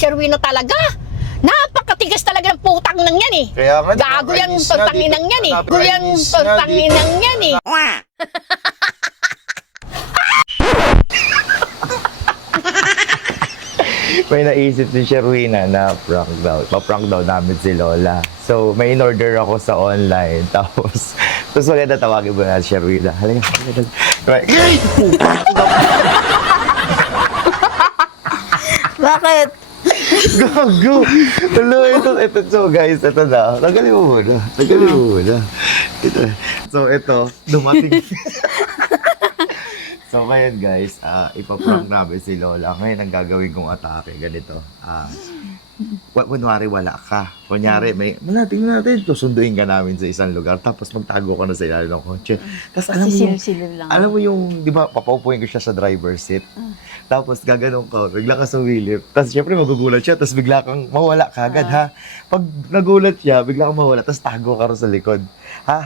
Sherwin na talaga. Napakatigas talaga ng putang nang yan eh. Kaya nga, gago yan tanginang yan eh. Gago yan tanginang yan eh. May naisip si Sherwina na pa-prank daw namin si Lola. So, may in-order ako sa online. Tapos maganda tawagin mo na si Sherwina. Halika. Bakit? Gago! Hello, ito. So, guys, ito na. Tagalin mo muna. So, ito, dumating. So, ngayon guys, ipaprank namin si Lola. Ngayon, ang gagawin kong atake, ganito. Kunwari, wala ka. Kunyari, tingnan natin, susunduin ka namin sa isang lugar, tapos magtago ka na sa ilalim ng kotse. Tapos alam mo yung, di ba, papaupuin ko siya sa driver's seat. Tapos gaganon ka, bigla ka sumilip. Tapos syempre magugulat siya, tapos bigla kang mawala ka agad, ha? Pag nagulat siya, bigla kang mawala, tapos tago ka rin sa likod. Ha?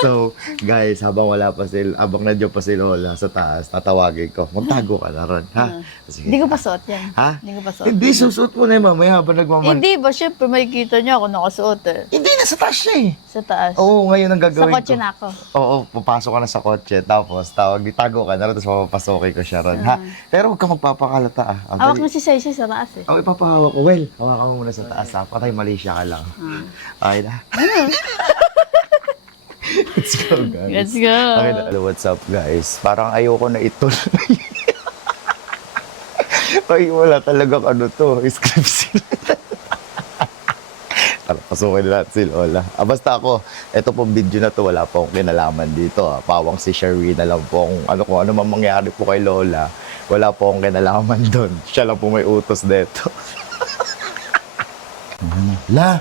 So, guys, habang nandiyan pa si Lola sa taas, tatawagin ko. Magtago ka na ron, ha? Hindi ko pa suot yan. Ha? Hindi ko pa suot. Hindi, susuot mo na yung mamaya habang nagmamahal. Hindi ba, syempre makikita niya ako nakasuot eh. Hindi, nasa taas siya eh. Sa taas. Oo, ngayon ang Sa gagawin ko. kotse na ako. Oo, papasok ka na sa kotse, tapos tago ka na ron, tapos papapasokin ko siya ron, ha? Pero huwag ka magpapakalata, ah. Hawak mo si Saisy sa taas eh. Oo, ipapahawak ko. Well, hawakan mo muna sa taas, ha? Patay Malaysia ka lang. Okay na. Let's go, guys. Let's go. Okay na. Hello, what's up, guys? Parang ayoko na ito. Ay, wala talagang script sila. Tara, pasukin na natin si Lola. Basta ako, ito pong video na to, wala po akong kinalaman dito. Pawang si Sherwina lang po kung ano man mangyari po kay Lola. Wala po akong kinalaman doon. Siya lang po may utos dito. La!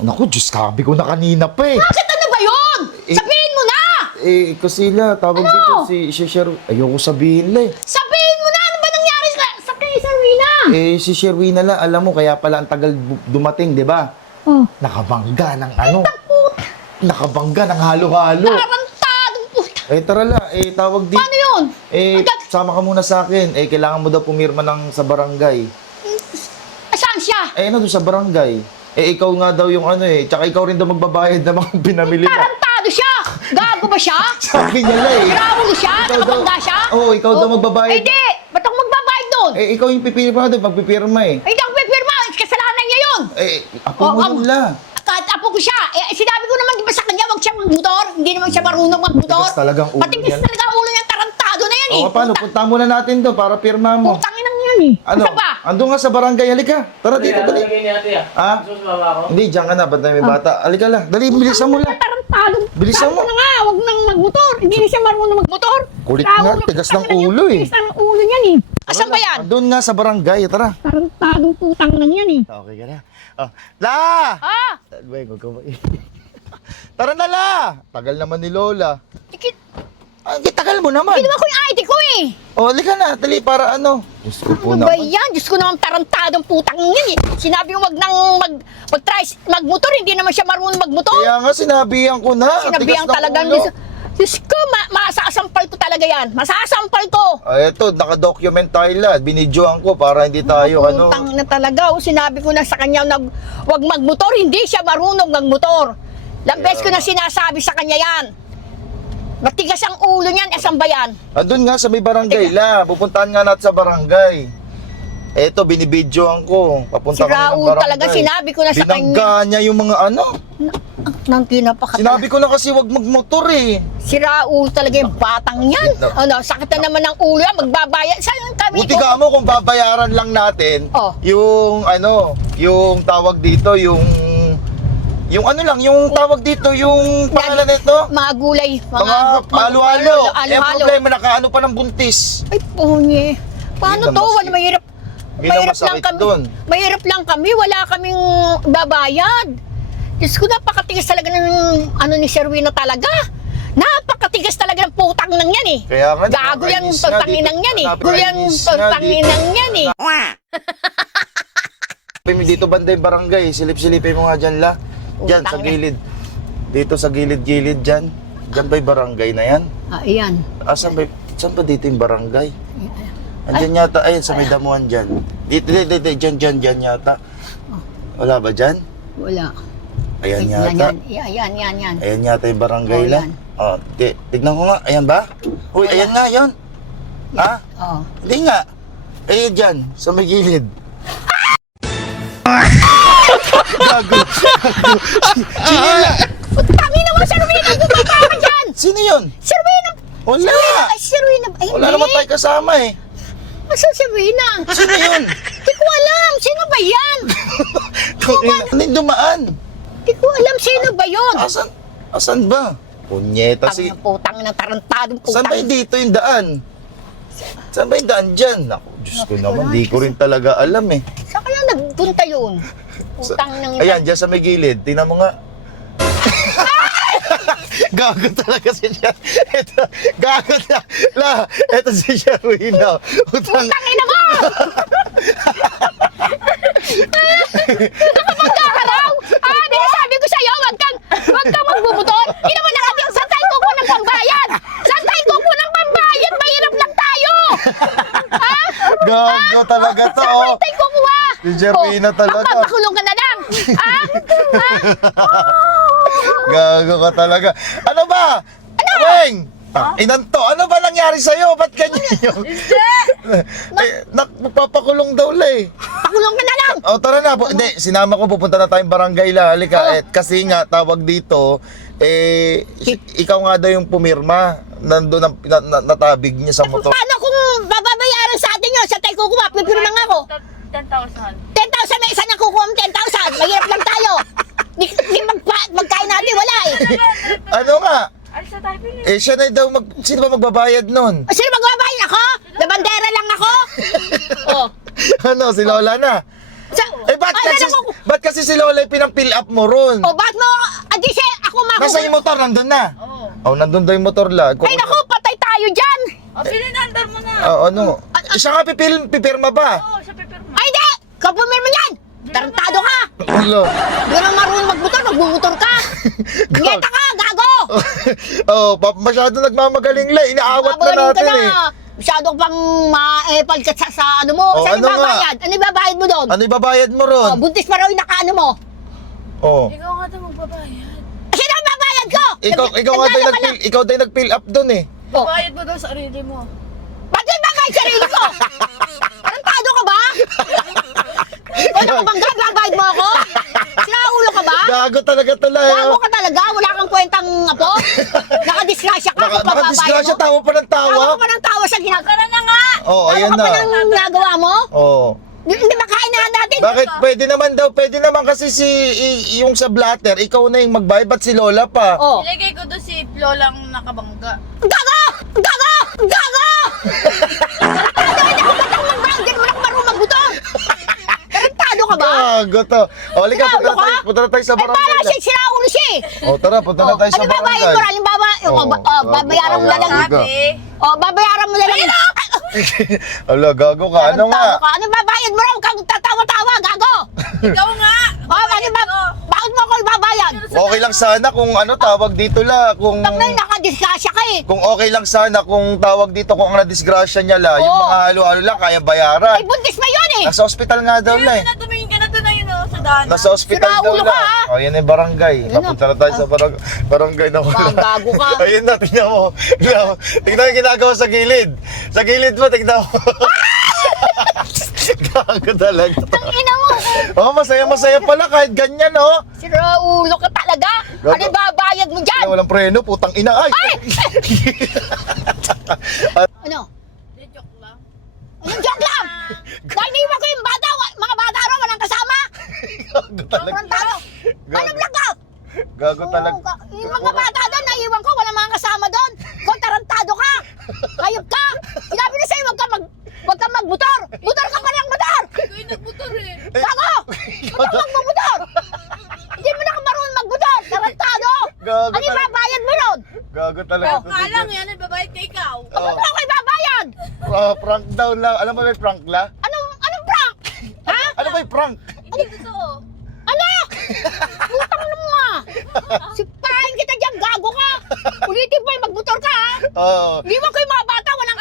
Naku, Diyos, kabi ko na kanina pa eh. Bakit ano ba yun? Sabihin mo na! Kusila, tawag dito si Sherwina. Ayoko sabihin la eh. Sabihin mo na! Ano ba nangyari sa kay Sherwina? Si Sherwina la, alam mo, kaya pala ang tagal dumating, di ba? Nakabangga ng Nakabangga ng halo-halo. Tarantadong puta! Tara la, tawag dito. Paano yun? Sama ka muna sa akin. Kailangan mo daw pumirma sa barangay. Saan siya? Doon sa barangay. Ikaw nga daw yung tsaka ikaw rin daw magbabayad ng mga pinamili mo. Tarantado siya! Gago ba siya? Sabi niya la eh. Siraulo siya? Nakabangga siya? Oo, ikaw daw magbabayad. Hindi! Ba't ako magbabayad doon? Ikaw yung pipirma doon, magpipirma eh. Hindi ako pipirma! Kasalanan niya yun! Apo mo yun la. Kahit apo ko siya, sinabi ko naman di ba sa kanya, wag siya magmotor. Hindi naman siya marunong magmotor. Matigas talagang ulo Matigas yan. talaga ang ulo niyang tarantado na yan eh. Paano? Punta muna natin doon para pirma mo. Putangin ang yan eh. Asa ba? Andun nga sa barangay, halika. Tara dito, dali. Ha? Gusto mo ako? Hindi, diyan ka na, ba't may bata? Halika lang, dali, bilisan mo lang. Tarantado. Bilisan mo. Sabi ko na nga, wag nang magmotor. Hindi na siya marunong magmotor. Kulit Siraulo nga, ng tigas ng putang ina ulo niya. eh. Tigas ng ulo niyan eh. Asan ba yan? Andun nga sa barangay, tara. Tarantadong putang nang yan eh. Okay ka na. La! Ah! Wait, huwag ka Tara na la! Tagal naman ni Lola. Tagal mo naman. Ginawa ko yung ID ko eh. Halika na, dali, para Diyos ko po Ano ba naman. yan? Diyos ko naman tarantadong putang yan eh. Sinabi mo wag nang mag-try magmotor, hindi naman siya marunong magmotor. Kaya nga, sinabihan ko na. Sinabihan Tigas ng talagang ulo. Diyos ko, masasampal ko talaga yan. Masasampal ko. Eto, naka-document tayo lahat. Binidyoan ko para hindi tayo Putang na talaga. Sinabi ko na sa kanya wag magmotor, hindi siya marunong magmotor. Lambes ko na sinasabi sa kanya yan. Matigas ang ulo niyan, asan ba yan? Andun nga sa may barangay la. Pupuntahan nga natin sa barangay. Eto, binibidyoan ko. Papunta Si kami ng Raul barangay. talaga, sinabi ko na sa Binangga niya yung mga Nang kinapakata. Sinabi ko na kasi wag magmotor eh. Si Raul talaga yung batang yan. Sakit na naman ng ulo yan, magbabayad. Saan kami Buti ka mo kung babayaran lang natin yung yung tawag dito, yung tawag dito, yung pangalan nito. Mga gulay. Mga halo-halo. Eh, ang Halo-halo. problema, nakaano pa ng buntis. Ay, punye. Paano Hindi to? na Wala, mahirap. Hindi na Mahirap lang masakit kami. dun. Mahirap lang kami. Wala kaming babayad. Diyos ko, napakatigas talaga ng ni Sherwina talaga. Napakatigas talaga ng putang nang yan eh. Kaya nga, Gago yan, nakakainis nga tangin nang dito. yan eh. Gago yan, Nakakainis nga tangin nang yan eh. Dito banda yung barangay, silip-silipin mo nga dyan la. Dyan, sa Utang na. gilid. Dito sa gilid-gilid dyan. Dyan ba yung barangay na yan? Ayan. Asan ba Saan ba dito yung barangay? Andyan yata, ayun sa may damuhan dyan. Dito, dyan yata. Wala ba dyan? Wala. Ayan Yan, yata. yan. Ayan yata yung barangay Oh, lang. yan. Oh, tignan ko nga. Ayan ba? Uy, ayan nga, yun. Ha? Oo. Hindi nga. Ayan dyan, sa may gilid. Gago. Tangin naman, Sir Rowena, bumaba ka dyan! Sino yun? Sir Rowena! Wala. Ay, Sir Rowena, ay, Wala naman tayo kasama eh. Asan si Rowena? Sino yun? Di ko alam, sino ba yan? Ano yung dumaan? Di ko alam, sino ba yun? Asan ba? Punyeta si... Putang ng tarantadong Saan putang. ba yung dito yung daan? Saan ba yung daan dyan? Naku, Diyos ko naman, di ko rin talaga alam eh. Saan kaya nagpunta yun? Putang ng... Ayan, dyan sa may gilid. Tingnan mo nga. Gago talaga si Sher. Ito, gago na. Ito si Sherwina. Utang. Tangina mo! Nakapagkakaraw! Di sabi ko sa'yo, wag kang magbubuton. Hindi naman nakating sa tayo ko ng pambayad. Sa tayo ko ng pambayad, mahirap lang tayo. Gago talaga to. Oh. Tayo ko kuha. Si Sherwina talaga. Magpapakulong ka na lang. Gago ka talaga. Ano ba? Ano? Weng! Inanto, ano ba nangyari sa'yo? Ba't ganyan yung... Magpapakulong daw la eh. Pakulong ka na lang. O tara na, hindi, sinama ko pupunta na tayong barangay la. Halika, kasi nga tawag dito, ikaw nga daw yung pumirma. Nandun ang natabig niya sa motor. Paano kung bababayaran sa atin yun? Sa tayo kukuha, pipirma nga ako. 10,000. 10,000 may isa na kukuha ng 10,000. Mahirap lang tayo. Di magkain natin, wala eh. Ano nga? Alis na tayo, Pili. Siya na daw, sino ba magbabayad nun? O, sino magbabayad ako? Labandera lang ako. Oh. Ano, si Lola na? Ba't kasi si Lola yung pinang-fill up mo ron? O, bakit mo? Adi siya, ako makuha. Nasa yung motor, nandun na? Oo. Oh, nandun daw yung motor la. Ay, naku, patay tayo dyan. O, Pili, nandar mo na. Ano? Siya nga pipirma ba? Oo, siya pipirma. Ay, di! Ikaw pumirma yan. Tarantado ka. Hello. Hindi ka marunong magmotor, magbumotor ka. Ngeta ka, gago. Masyado nagmamagaling la. Inaawat na Babagaling natin ka eh. Masyado pang maepal ka sa ano mo. Oh, Saan ano nga? ibabayad? Ano ibabayad mo doon? Ano ibabayad mo ron? Buntis pa raw yung nakaano mo. Oh. Ikaw nga daw magbabayad. Sino ang babayad ko? Ikaw daw nag-fill up doon eh. Oh. Bayad mo daw sa sarili mo. Ba't yung bagay sarili ko? Tarantado ka ba? Ano ka bang babayad mo ako? Sinaulo ka ba? Gago talaga tala. Gago ka talaga? Wala kang kwentang apo? Nakadisgrasya ka kung Nakadisgrasya, mo? tawa pa ng tawa. Tawa ka pa ng tawa sa ginagawa na nga! Oo, ayan Tawa ka na. pa ng ginagawa mo? Oo. Hindi makain na natin. Bakit pwede naman kasi yung sa blatter, ikaw na yung magbayad, ba't si Lola pa? Oh. Ilagay ko doon si Lolang nakabangga. Gago! Gago! Gago! Hindi mo na marunong magbuton! Tarantado ka ba? Gago to. O, halika, Sinaulo ka? punta na tayo sa Ay, barangay. parang siya, sinaulo siya eh. O, tara, punta na tayo sa Ano babayad barangay. mo? Halimbawa, babayaran mo na lang. Gago. Babayaran mo na lang. Ala, gago ka. Ano nga? Tarantado ka. Ano babayad mo raw? Kang tatawa-tawa, gago! Ikaw nga! Bakit mo ako ibabayad? Okay lang sana kung ano tawag dito la, kung Tapos nakadisgrasya ka eh. kung okay lang sana kung tawag dito kung ang nadisgrasya niya la, yung Oo. mga halo-halo lang kaya Ay, bayaran. buntis pa yun eh. Nasa ospital nga daw la eh. Tumingin ka na doon na yun sa daan. Nasa ospital daw Sinaulo la. ka, ha? O, yan yung barangay. Yun Napunta na tayo sa barangay na wala. Gago ka. Ayun na, tingnan mo. Tingnan yung ginagawa sa gilid. Sa gilid mo, tingnan mo. Gago talaga. Ina mo. Oh, masaya-masaya pala kahit ganyan, oh. Sinaulo ka talaga. Gago. Ano babayad mo dyan? Walang preno, putang ina. Ay! Ay! Ano? Joke lang. Anong joke lang? Dahil naiwan ko yung bata, mga bata raw, walang kasama. Gago talaga. Tarantado. Ano blackout? Gago talaga. Yung mga bata doon, naiwan ko, walang mga kasama doon. Ikaw, tarantado ka. Hayop ka. Sinabi na sa'yo, wag ka magmotor. Motor ka pa ng motor. Ikaw yung nagmotor eh. Gago! Ba't ka magmumotor? Hindi mo na ka marunong magmotor. Tarantado. Gago Ano yung talaga. babayad mo nun? Gago talaga. Ikaw ka lang yan, babayad ka ikaw. Ba't mo ako ibabayad? Prank daw lang. Alam mo ba yung prank la? Anong prank? Ha? Ano ba yung prank? Hindi totoo. Ano? Putang na mo ah. Sipahin kita dyan, gago ka. Ulitin pa yung magmotor ka ha. Oo. Di mo ko yung mga bata, walang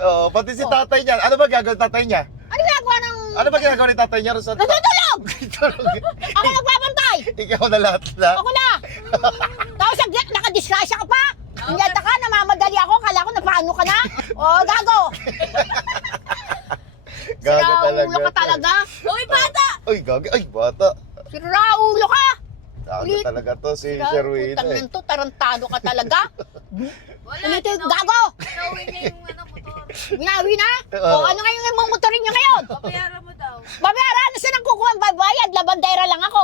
Oh, pati si tatay niya. Ano ba gagawin tatay niya? Ano ginagawa ng... Ano ba ginagawa ni tatay niya? Rizal? Natutulog! Tulog. Ako nagbabantay! Ikaw na lahat na. Ako na! Tapos saglit, nakadisgrasya ka pa! Hindi ka, namamadali ako, kala ko napaano ka na? O, gago! Gago Sira ulo ka to. talaga! Uy, bata! Ay, gago. Ay, bata. Sira ulo ka! Gago Ulit. talaga to si Sira, Sherwin. putang nan to, tarantado ka talaga! Wala. Ulitin, tinawid- gago! Tinawid niya yung motor. Binawi na? Oo. O, ano ngayon yung motorin nyo ngayon? Papayaran mo daw. Babayaran, saan ang kukuha ang babayad? Labandera lang ako.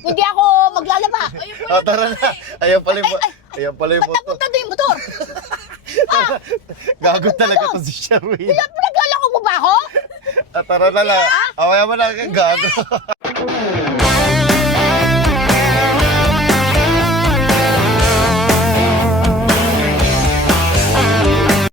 Hindi ako maglalaba. Ayun po Oh, tara na. Ayan pala yung, ayan pala yung Ba't motor. napunta doon yung motor? Gago talaga to si Sherwin. Pinaglalako mo ba ako? Tara na lang. Awaya mo na kang gago.